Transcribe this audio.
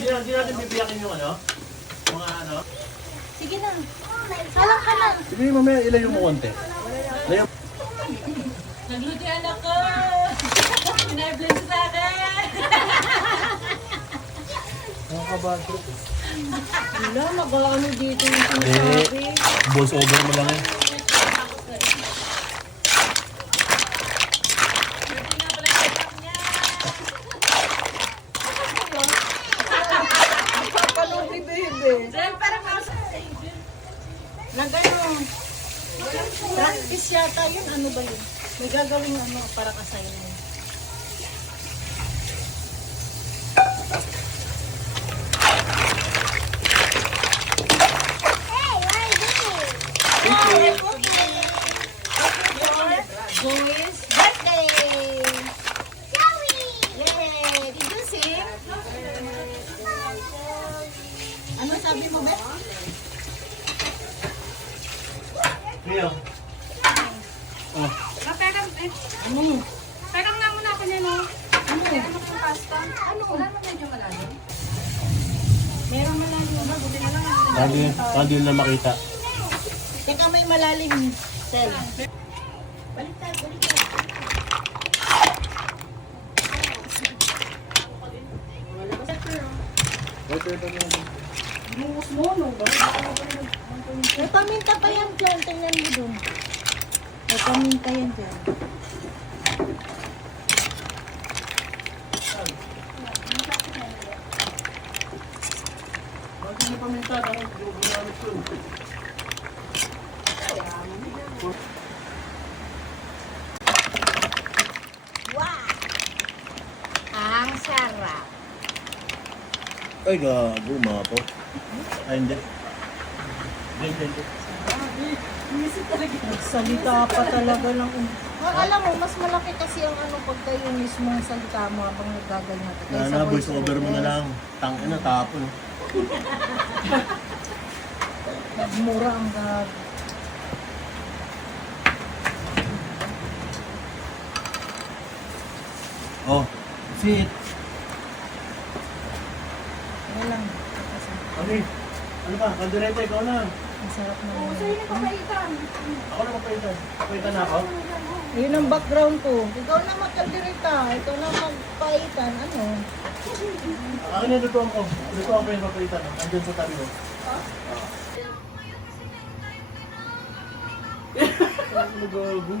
Hindi natin bibiyakin yung ano? Mga ano? Sige na. Alam ka na. Sige, mamaya ilayo mo konti. Ilayo. Nagluto yung anak ko. Pinablend sa akin. Nakakabago. Wala, mag-ano dito yung sinasabi. Voice over mo lang eh. Nagano, practice yata yun, ano ba yun? May gagawing ano para kasayin mo. Boys, birthday! Yay! Did you sing? Ano sabi mo, Beth? Leo. Oh. Ano? Pegang nga muna ako niya, no? Ano? Ano pong pasta? Ano? Wala naman medyo malalim. Meron malalim ba? Buti na lang. Hindi na makita. Teka, may malalim. Sel. Baliktad, baliktad. Bukas mo, no? May paminta pa yan dyan. Tingnan mo dun. May paminta yan dyan. Bakit mo paminta? Ako ginamit ko. Wow! Ang sarap. Ay, gago, mga po. Ay, hindi. Hindi. Nagsalita pa talaga ng... alam mo, mas malaki kasi ang ano pagka yung mismong salita mo habang nagaganyan ka. Na, voice over mo na lang. Tangin na, tapon. Nagmura ang gag. Oh, sit. Ano lang. Okay. Ano ba? Kaldereta, ikaw na. Masarap na Oo, yun. sa'yo na papaitan. Ako na mapaitan. Mapaitan na ako. Yun ang background ko. Ikaw na magkaldirita. Ikaw na magpaitan. Ano? Ako na lutuan ko. Lutuan ko yung mapaitan. Andyan sa tabi ko. Ano gago?